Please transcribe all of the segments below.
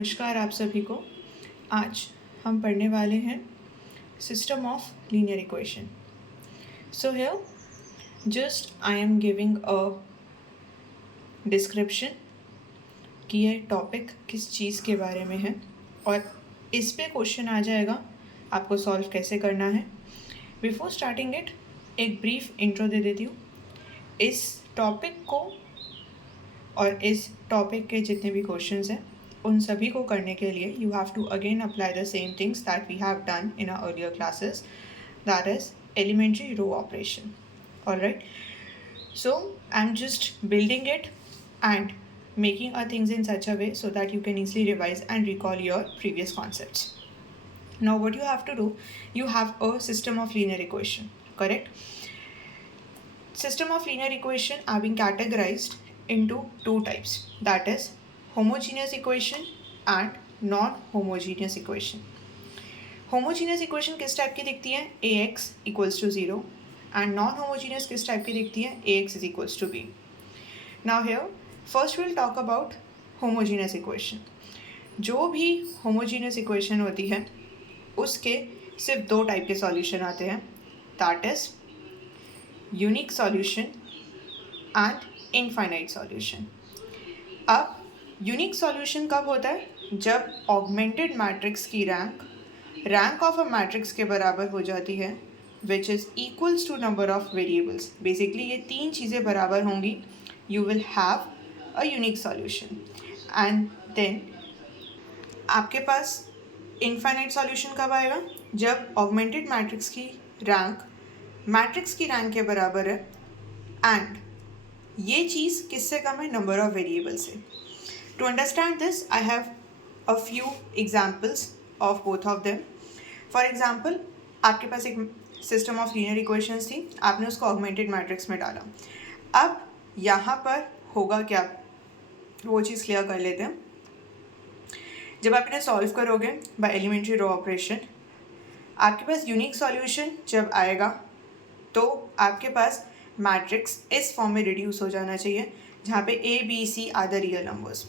नमस्कार आप सभी को। आज हम पढ़ने वाले हैं system of linear equation. So here just I am giving a description कि यह टॉपिक किस चीज़ के बारे में है और इस पे क्वेश्चन आ जाएगा, आपको सॉल्व कैसे करना है। बिफोर स्टार्टिंग इट एक ब्रीफ इंट्रो दे देती हूँ इस टॉपिक को, और इस टॉपिक के जितने भी क्वेश्चंस हैं उन सभी को करने के लिए you have to again apply the same things that we have done in our earlier classes, that is elementary row operation. Alright, so I'm just building it and making our things in such a way so that you can easily revise and recall your previous concepts. Now what you have to do, you have a system of linear equation, correct? System of linear equation are being categorized into two types, that is homogeneous equation and non-homogeneous equation. Homogeneous equation किस type की दिखती है? A X equals to zero. And non homogeneous किस type की दिखती है? A X is equals to B. Now here first will talk about homogeneous equation. जो भी होमोजीनियस इक्वेशन होती है उसके सिर्फ दो टाइप के सॉल्यूशन आते हैं, that is unique solution and infinite solution. अब यूनिक सॉल्यूशन कब होता है? जब ऑगमेंटेड मैट्रिक्स की रैंक ऑफ अ मैट्रिक्स के बराबर हो जाती है, which is equals to number of variables. Basically ये तीन चीज़ें बराबर होंगी, you will have a unique solution. And then आपके पास इनफाइनाइट सॉल्यूशन कब आएगा? जब ऑगमेंटेड मैट्रिक्स की रैंक मैट्रिक्स की रैंक के बराबर है एंड ये चीज़ किससे कम है? नंबर ऑफ वेरिएबल से। To understand this I have a few examples of both of them. For example, आपके पास एक सिस्टम ऑफ लीनियर इक्वेशंस थी, आपने उसको ऑगमेंटेड मैट्रिक्स में डाला। अब यहाँ पर होगा क्या, वो चीज़ क्लियर कर लेते हैं। जब आप इन्हें सॉल्व करोगे बाय एलिमेंट्री रो ऑपरेशन, आपके पास यूनिक सॉल्यूशन जब आएगा तो आपके पास मैट्रिक्स इस फॉर्म में रिड्यूस हो जाना चाहिए जहाँ पे A B C are the real numbers.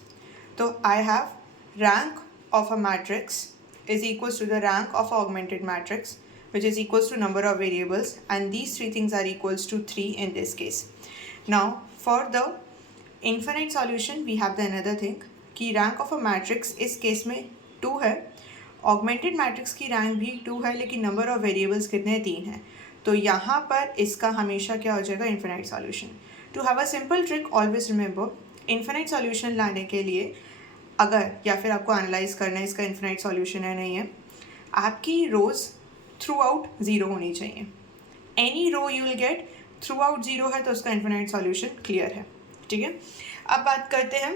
तो I have rank of a matrix is equals to the rank of augmented matrix, which is equals to number of variables, and these three things are equals to 3 in this case. Now for the infinite solution we have the another thing कि rank of a matrix इस case में 2 है, augmented matrix की rank भी 2 है, लेकिन number of variables कितने हैं? 3 हैं। तो यहाँ पर इसका हमेशा क्या हो जाएगा? infinite solution. To have a simple trick, always remember infinite solution लाने के लिए अगर या फिर आपको एनालाइज करना है इसका इन्फिनाइट सॉल्यूशन है नहीं है, आपकी रोज थ्रू आउट ज़ीरो होनी चाहिए। Any row you will get throughout zero है तो उसका इन्फिनाइट सॉल्यूशन क्लियर है। ठीक है, अब बात करते हैं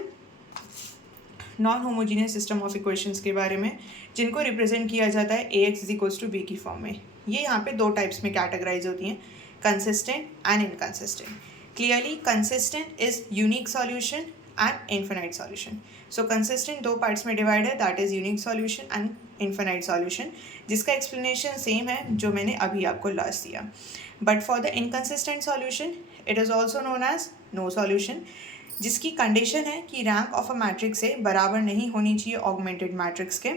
non homogeneous system of equations के बारे में, जिनको रिप्रेजेंट किया जाता है A X is equals to B की फॉर्म में। ये यहाँ पे दो टाइप्स में कैटेगराइज होती हैं, consistent and inconsistent. Clearly consistent is unique solution and infinite solution. So consistent दो पार्ट्स में डिवाइड है, that is unique solution and infinite solution, जिसका एक्सप्लेनेशन सेम है जो मैंने अभी आपको लास्ट दिया। But for the inconsistent solution it is also known as no solution, जिसकी कंडीशन है कि रैंक ऑफ अ मैट्रिक्स से बराबर नहीं होनी चाहिए ऑगमेंटेड मैट्रिक्स के।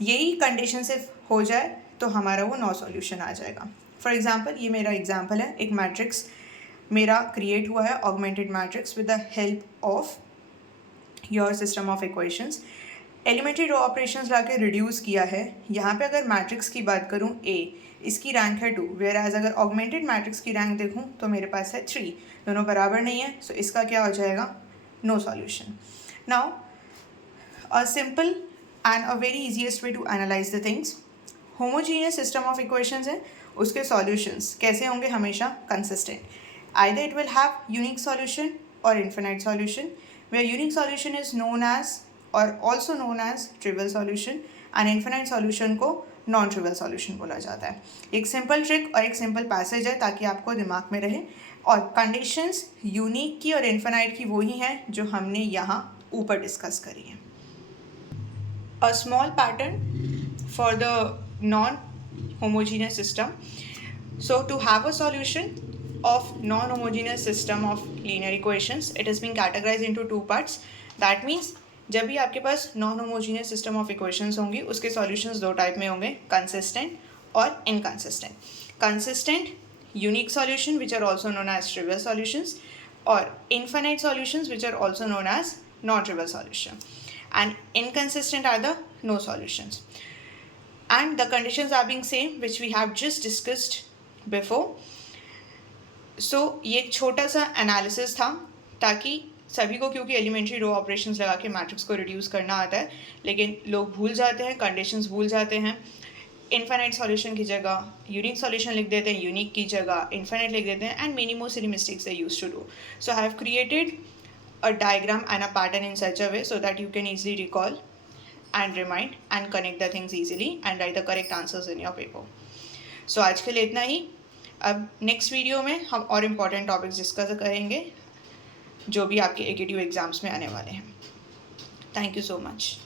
यही कंडीशन सिर्फ हो जाए तो हमारा वो नो सॉल्यूशन आ जाएगा। फॉर एग्जाम्पल, ये मेरा एग्जाम्पल है, एक मैट्रिक्स मेरा क्रिएट हुआ है, augmented matrix with the help of your system of equations. Elementary row operations ला के रिड्यूस किया है। यहाँ पे अगर मैट्रिक्स की बात करूँ ए, इसकी रैंक है 2, वेयर एज अगर ऑगमेंटेड मैट्रिक्स की रैंक देखूँ तो मेरे पास है 3, दोनों बराबर नहीं है, सो इसका क्या हो जाएगा? No solution. Now a simple and a very easiest way to analyse the things, homogeneous system of equations है, उसके सॉल्यूशंस कैसे होंगे? हमेशा consistent. Either it will have unique solution or infinite solution, where unique solution is known as or also known as trivial solution and infinite solution को non trivial solution बोला जाता है। एक सिंपल ट्रिक और एक सिंपल पैसेज है ताकि आपको दिमाग में रहे, और कंडीशंस यूनिक की और इन्फिनाइट की वही हैं जो हमने यहाँ ऊपर डिस्कस करी हैं। A small pattern for the non homogeneous system. So to have a solution of non-homogeneous system of linear equations, it is being categorized into two parts. That means जब भी आपके पास non homogeneous system of equations होंगी उसके solutions दो type में होंगे, consistent और inconsistent. Consistent unique solution which are also known as trivial solutions, और infinite solutions which are also known as non-trivial solution, and inconsistent are the no solutions, and the conditions are being same which we have just discussed before. So ये एक छोटा सा analysis था ताकि सभी को, क्योंकि एलिमेंट्री रो ऑपरेशंस लगा के मैट्रिक्स को रिड्यूस करना आता है लेकिन लोग भूल जाते हैं, कंडीशंस भूल जाते हैं. इनफाइनाइट सॉल्यूशन की जगह यूनिक सॉल्यूशन लिख देते हैं, यूनिक की जगह इनफाइनाइट लिख देते हैं, and many more silly mistakes they used to do. So I have created a diagram and a pattern in such a way so that you can easily recall and remind and connect the things easily and write the correct answers in your paper. So आज के लिए इतना ही. अब next video में हम और important topics discuss करेंगे जो भी आपके एकेटिव एग्जाम्स में आने वाले हैं. Thank you so much.